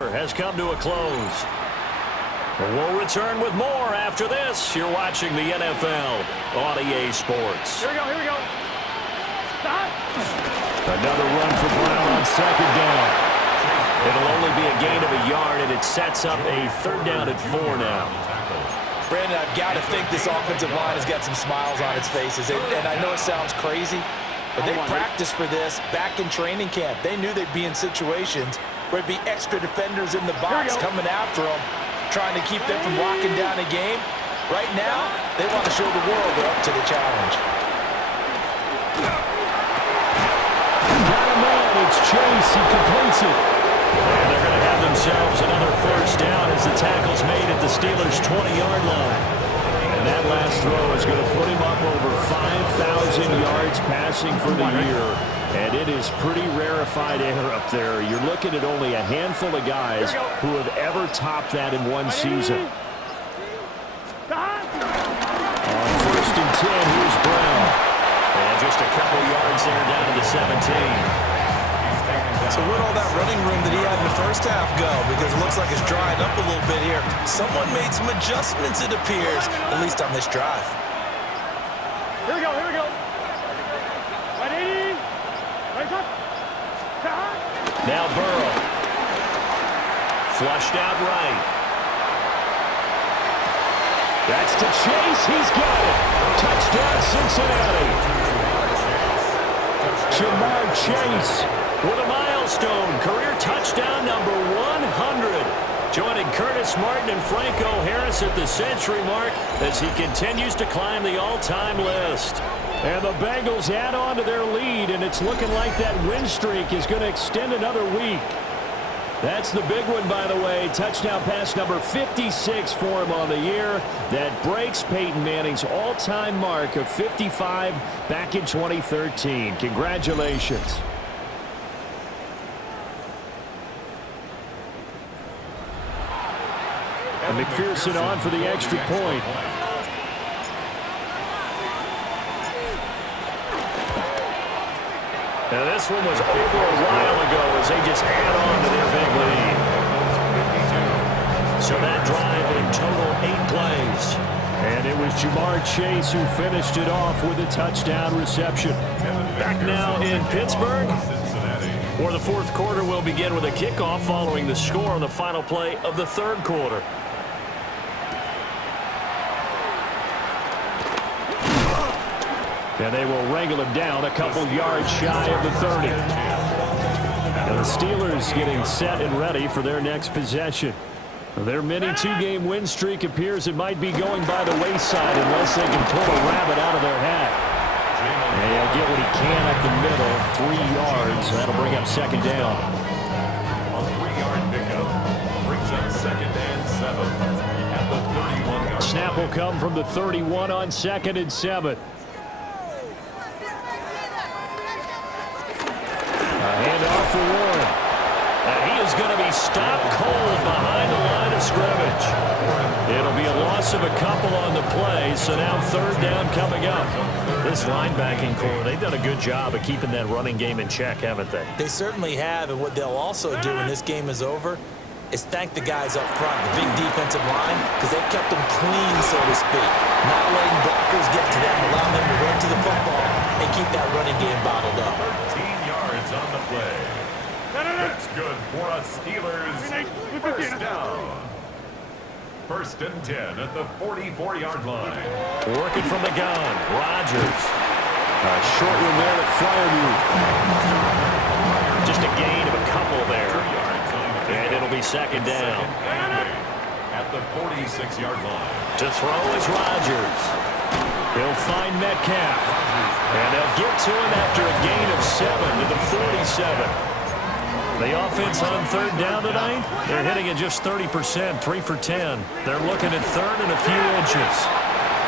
Has come to a close. We'll return with more after this. You're watching the NFL on EA Sports. Here we go. Stop. Another run for Brown on second down. It'll only be a gain of a yard, and it sets up a third down at 4 now. Brandon, I've got to think this offensive line has got some smiles on its faces. And I know it sounds crazy, but they practiced for this back in training camp. They knew they'd be in situations where it'd be extra defenders in the box coming after them, trying to keep them from locking down a game. Right now, they want to show the world they're up to the challenge. Got a man, it's Chase. He completes it. And they're going to have themselves another first down as the tackle's made at the Steelers' 20-yard line. And that last throw is going to put him up over 5,000 yards passing for the year. And it is pretty rarefied air up there. You're looking at only a handful of guys who have ever topped that in one season. On first and 10, here's Brown. And just a couple yards there down to the 17. So where'd all that running room that he had in the first half go? Because it looks like it's drying up a little bit here. Someone made some adjustments, it appears, at least on this drive. Here we go. Ready? Now Burrow. Flushed out right. That's to Chase. He's got it. Touchdown, Cincinnati. Jamar Chase with a milestone. Career touchdown number 100. Joining Curtis Martin and Franco Harris at the century mark as he continues to climb the all-time list. And the Bengals add on to their lead, and it's looking like that win streak is going to extend another week. That's the big one, by the way. Touchdown pass number 56 for him on the year. That breaks Peyton Manning's all-time mark of 55 back in 2013. Congratulations. And McPherson on for the extra point. Now this one was over a while ago as they just add on to their big lead. So that drive in total 8 plays. And it was Jamar Chase who finished it off with a touchdown reception. Back now in Pittsburgh, where the fourth quarter will begin with a kickoff following the score on the final play of the third quarter. And they will wrangle him down a couple yards shy of the 30. And the Steelers getting set and ready for their next possession. Their mini two-game win streak appears it might be going by the wayside unless they can pull a rabbit out of their hat. And he'll get what he can at the middle, 3 yards. That'll bring up second down. A 3-yard pickup brings up second and 7 at the 31-yard. Snap will come from the 31 on second and 7. Handoff for Warren. And he is going to be stopped cold behind the line of scrimmage. It'll be a loss of a couple on the play, so now third down coming up. This linebacking core, they've done a good job of keeping that running game in check, haven't they? They certainly have, and what they'll also do when this game is over is thank the guys up front, the big defensive line, because they've kept them clean, so to speak. Not letting blockers get to them, allowing them to run to the football and keep that running game bottled up. 13 yards on the play. That's good for a Steelers first down. First and 10 at the 44-yard line. Working from the gun, Rodgers. A short one there to Fryermuth. Just a gain of a couple there. And it'll be second down. At the 46-yard line. To throw is Rodgers. He'll find Metcalf. And they'll get to him after a gain of 7 to the 47. The offense on third down tonight, they're hitting at just 30%, 3 for 10. They're looking at third and a few inches.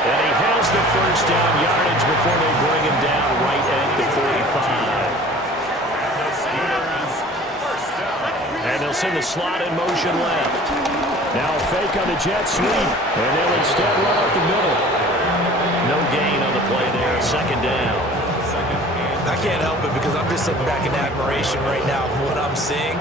And he has the first down yardage before they bring him down right at the 45. And they'll send the slot in motion left. Now a fake on the jet sweep, and they'll instead run up the middle. No gain on the play there, second down. I can't help it because I'm just sitting back in admiration right now for what I'm seeing.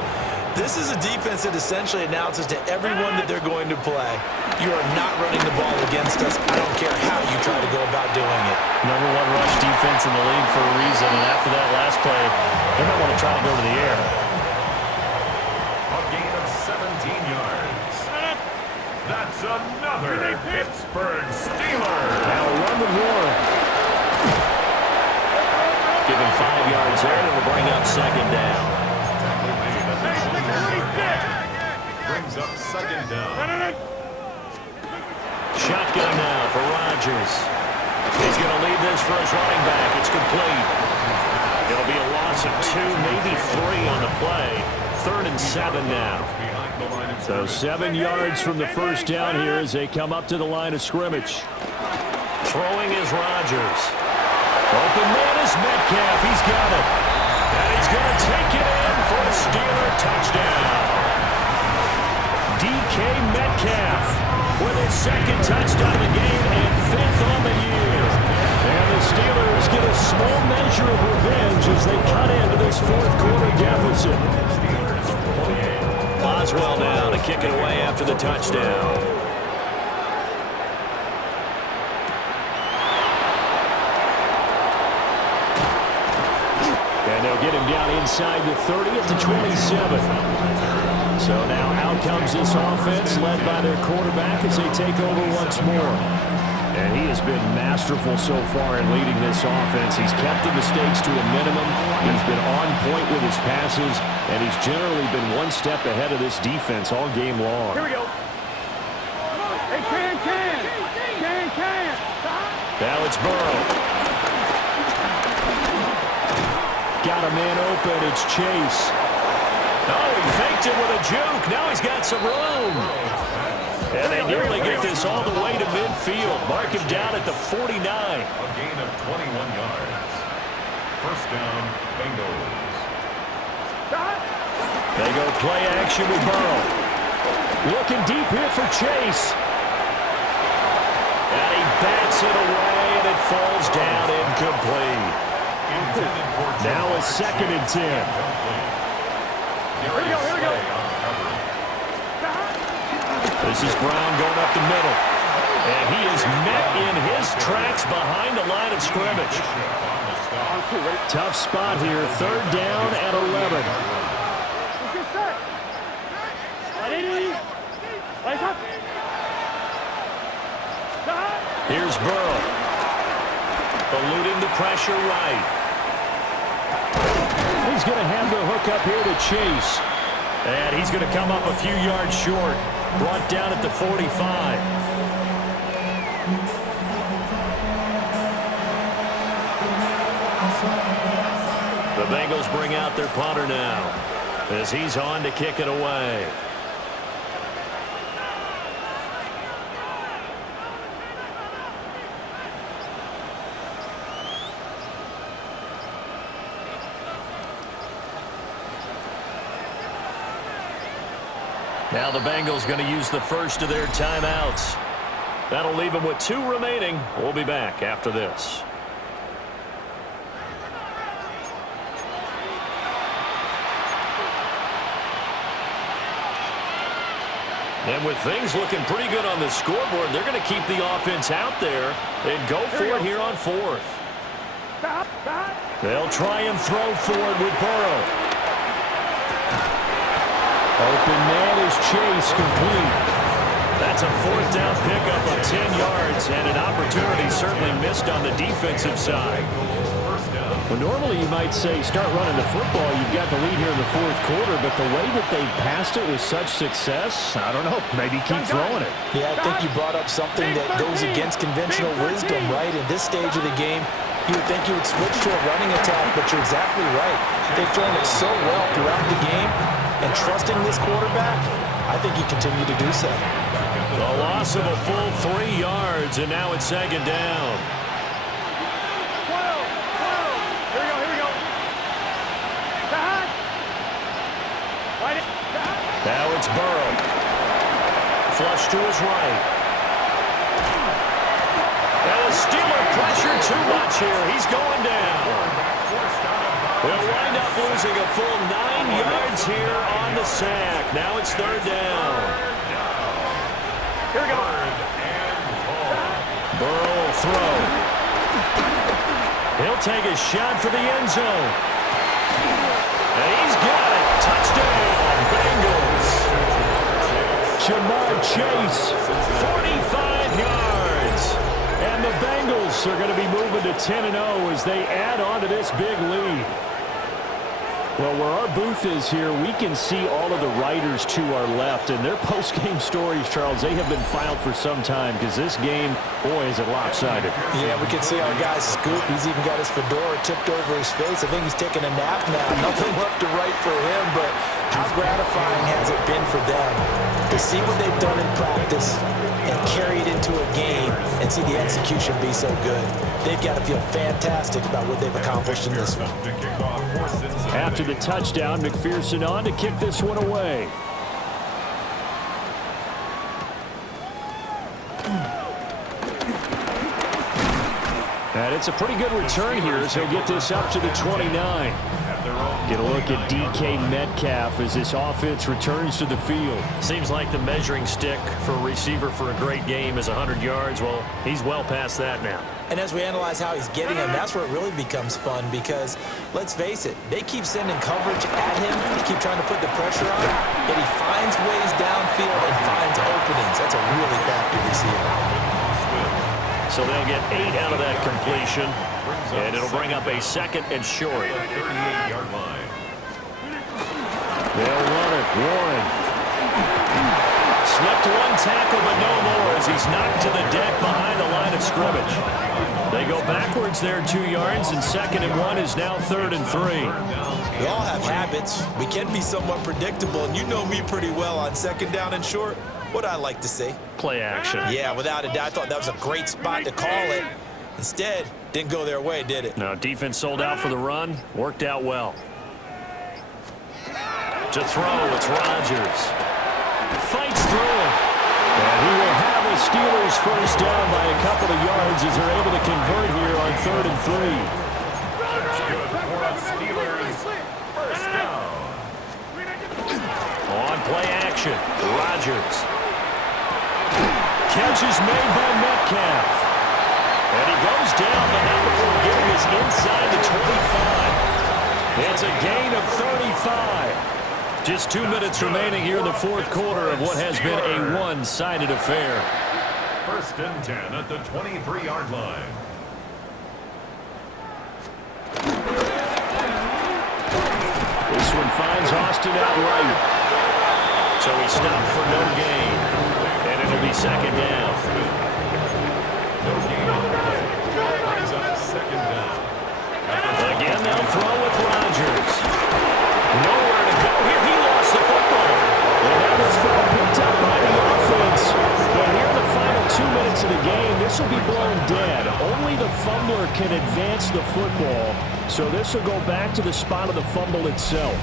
This is a defense that essentially announces to everyone that they're going to play, you are not running the ball against us. I don't care how you try to go about doing it. Number one rush defense in the league for a reason, and after that last play, they're going to want to try to go to the air. A gain of 17 yards. That's another Pittsburgh Steeler. Now run the Warren. Give him 5 yards there, and we'll bring up second down. Brings up second down. Shotgun now for Rodgers. He's going to lead this for his running back. It's complete. It'll be a loss of 2, maybe 3 on the play. 3rd and 7 now. So 7 yards from the first down here as they come up to the line of scrimmage. Throwing is Rodgers. Open man is Metcalf. He's got it. And he's going to take it in for a Steeler touchdown. DK Metcalf with his second touchdown of the game and 5th on the year. And the Steelers get a small measure of revenge as they cut into this 4th quarter deficit. Boswell now to kick it away after the touchdown. And they'll get him down inside the 30 at the 27. So now out comes this offense led by their quarterback as they take over once more. And he has been masterful so far in leading this offense. He's kept the mistakes to a minimum. He's been on point with his passes, and he's generally been one step ahead of this defense all game long. Here we go. Hey, can. Now it's Burrow. Got a man open. It's Chase. Oh, he faked it with a juke. Now he's got some room. And they nearly get this all the way to midfield. Mark him down at the 49. A gain of 21 yards. First down, Bengals. They go play action with Burrow. Looking deep here for Chase. And he bats it away, and it falls down incomplete. Now a 2nd and 10. Here we go. This is Brown going up the middle. And he is met in his tracks behind the line of scrimmage. Tough spot here. 3rd down and 11. Here's Burrow. Eluding the pressure right. He's going to have the hook up here to Chase. And he's going to come up a few yards short. Brought down at the 45. The Bengals bring out their punter now as he's on to kick it away. Now the Bengals going to use the first of their timeouts. That'll leave them with 2 remaining. We'll be back after this. And with things looking pretty good on the scoreboard, they're going to keep the offense out there and go for it here on 4th. They'll try and throw for it with Burrow. Open man is Chase, complete. That's a 4th down pickup of 10 yards, and an opportunity certainly missed on the defensive side. Well, normally you might say start running the football. You've got the lead here in the 4th quarter, but the way that they passed it with such success, I don't know, maybe keep throwing it. Yeah, I think you brought up something that goes against conventional wisdom, right? In this stage of the game, you would think you would switch to a running attack, but you're exactly right. They've thrown it so well throughout the game. And trusting this quarterback, I think he continued to do so. A loss of a full 3 yards, and now it's 2nd down. Here we go. Now it's Burrow. Flush to his right. And the Steeler pressure too much here. He's going down. He'll wind up losing losing a full 9 yards here on the sack. Now it's third down. Here we go. Burrow will throw. He'll take a shot for the end zone. And he's got it. Touchdown, Bengals. Jamar Chase, 45 yards. And the Bengals are going to be moving to 10-0 as they add on to this big lead. Well, where our booth is here, we can see all of the writers to our left. And their post-game stories, Charles, they have been filed for some time because this game, boy, is it lopsided. Yeah, we can see our guy Scoop. He's even got his fedora tipped over his face. I think he's taking a nap now. Nothing left to write for him, but how gratifying has it been for them to see what they've done in practice and carry it into a game and see the execution be so good. They've got to feel fantastic about what they've accomplished in this one. After the touchdown, McPherson on to kick this one away. And it's a pretty good return here as he'll get this up to the 29. Get a look at DK Metcalf as this offense returns to the field. Seems like the measuring stick for a receiver for a great game is 100 yards. Well, he's well past that now. And as we analyze how he's getting them, that's where it really becomes fun because, let's face it, they keep sending coverage at him, keep trying to put the pressure on him, yet he finds ways downfield and finds openings. That's a really crafty receiver. So they'll get 8 out of that completion, and it'll bring up a second and short. 38-yard line. They'll run it. Warren. Slipped one tackle, but no more as he's knocked to the deck behind the line of scrimmage. They go backwards there 2 yards, and 2nd and 1 is now 3rd and 3. We all have habits. We can be somewhat predictable, and you know me pretty well on 2nd down and short. What I like to say. Play action. Yeah, without a doubt, I thought that was a great spot to call it. Instead, didn't go their way, did it? No, defense sold out for the run. Worked out well. To throw, it's Rodgers. Fights through it. And he will have the Steelers first down by a couple of yards as they're able to convert here on 3rd and 3. That's good for the Steelers. First down. On play action, Rodgers. Catch is made by Metcalf. And he goes down, but not before getting us inside the 25. It's a gain of 35. Just 2 minutes remaining here in the 4th quarter of what has been a one-sided affair. 1st and 10 at the 23-yard line. This one finds Austin out right. So he stopped for no gain. And it'll be 2nd down. No gain on the play. Brings up 2nd down. Again, they'll throw with Rodgers. Nowhere to go here. He lost the football. And now this ball picked up by the offense. But here in the final 2 minutes of the game, this will be blown dead. Only the fumbler can advance the football. So this will go back to the spot of the fumble itself.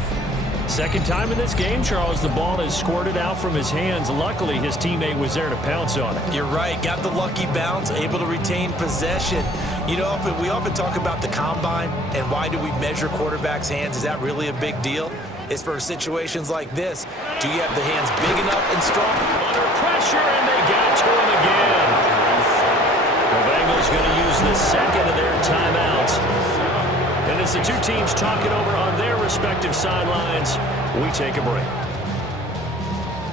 Second time in this game, Charles, the ball has squirted out from his hands. Luckily, his teammate was there to pounce on it. You're right. Got the lucky bounce, able to retain possession. You know, we often talk about the combine and why do we measure quarterbacks' hands. Is that really a big deal? It's for situations like this. Do you have the hands big enough and strong? Under pressure, and they got to him again. The Bengals going to use the 2nd of their timeouts. And as the two teams talk it over on their respective sidelines, we take a break.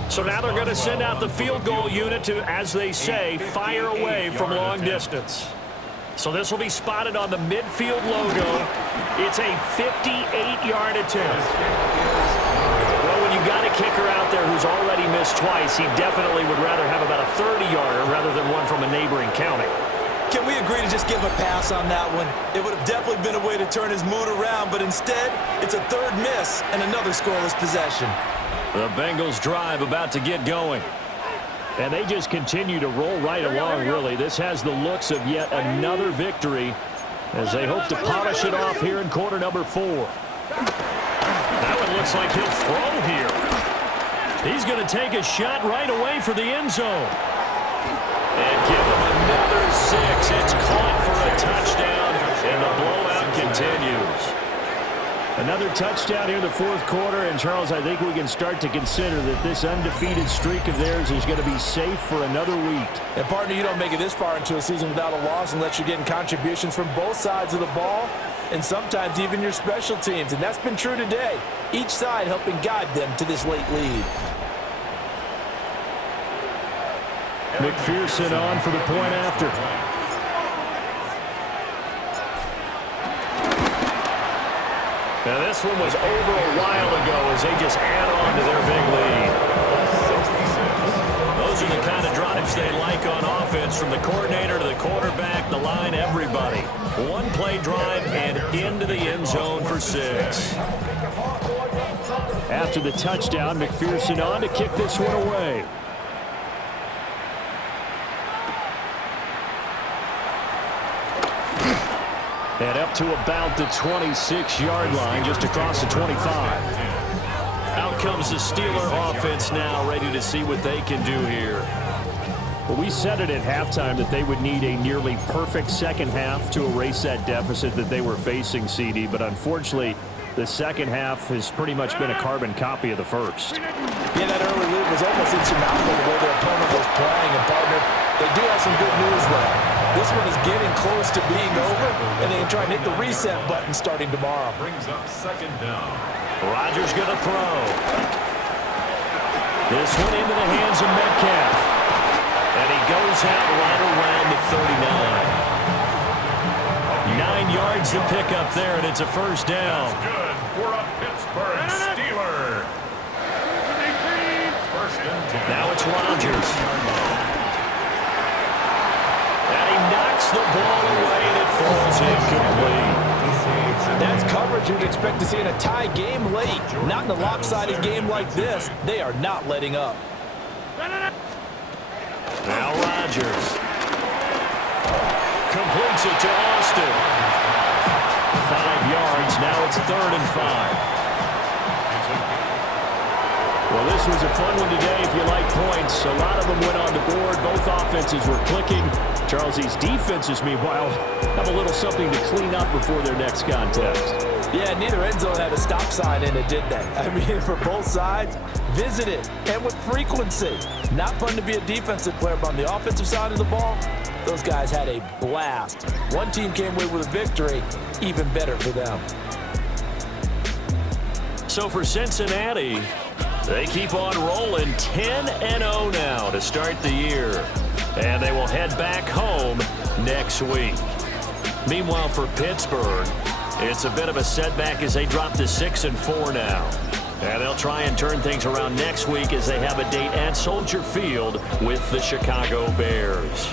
So now they're going to send out the field goal unit to, as they say, fire away from long distance. So this will be spotted on the midfield logo. It's a 58-yard attempt. Well, when you got a kicker out there who's already missed twice, he definitely would rather have about a 30-yarder rather than one from a neighboring county. Can we agree to just give a pass on that one? It would have definitely been a way to turn his mood around, but instead, it's a 3rd miss and another scoreless possession. The Bengals drive about to get going. And they just continue to roll right along, really. This has the looks of yet another victory as they hope to polish it off here in quarter number 4. That one looks like he'll throw here. He's going to take a shot right away for the end zone. And give him another 6. It's caught for a touchdown, and the blowout continues. Another touchdown here in the fourth quarter, and Charles, I think we can start to consider that this undefeated streak of theirs is going to be safe for another week. And partner, you don't make it this far into a season without a loss unless you're getting contributions from both sides of the ball and sometimes even your special teams, and that's been true today. Each side helping guide them to this late lead. McPherson on for the point after. Now this one was over a while ago as they just add on to their big lead. 66. Those are the kind of drives they like on offense, from the coordinator to the quarterback, the line, everybody. One play drive and into the end zone for 6. After the touchdown, McPherson on to kick this one away. And up to about the 26-yard line, just across the 25. Out comes the Steeler offense now, ready to see what they can do here. Well, we said it at halftime that they would need a nearly perfect second half to erase that deficit that they were facing, CD. But unfortunately, the second half has pretty much been a carbon copy of the first. Yeah, that early lead was almost insurmountable the way their opponent was playing. And partner, they do have some good news though. This one is getting close to being over, and they can try and hit the reset button starting tomorrow. Brings up second down. Rodgers going to throw. This one into the hands of Metcalf. And he goes out right around the 39. 9 yards to pick up there, and it's a first down. That's good for a Pittsburgh Steeler. First and 10. Now it's Rodgers. And he knocks the ball away, and it falls incomplete. That's coverage you'd expect to see in a tie game late. Not in a lopsided game like this. They are not letting up. Now Rodgers completes it to Austin. 5 yards. Now it's 3rd and 5. Well, this was a fun one today if you like points. A lot of them went on the board. Both offenses were clicking. Charles, these defenses, meanwhile, have a little something to clean up before their next contest. Yeah, neither end zone had a stop sign in it, did they? I mean, for both sides, visited and with frequency. Not fun to be a defensive player, but on the offensive side of the ball, those guys had a blast. One team came away with a victory, even better for them. So for Cincinnati, they keep on rolling 10-0 now to start the year. And they will head back home next week. Meanwhile, for Pittsburgh, it's a bit of a setback as they drop to 6-4 now. And they'll try and turn things around next week as they have a date at Soldier Field with the Chicago Bears.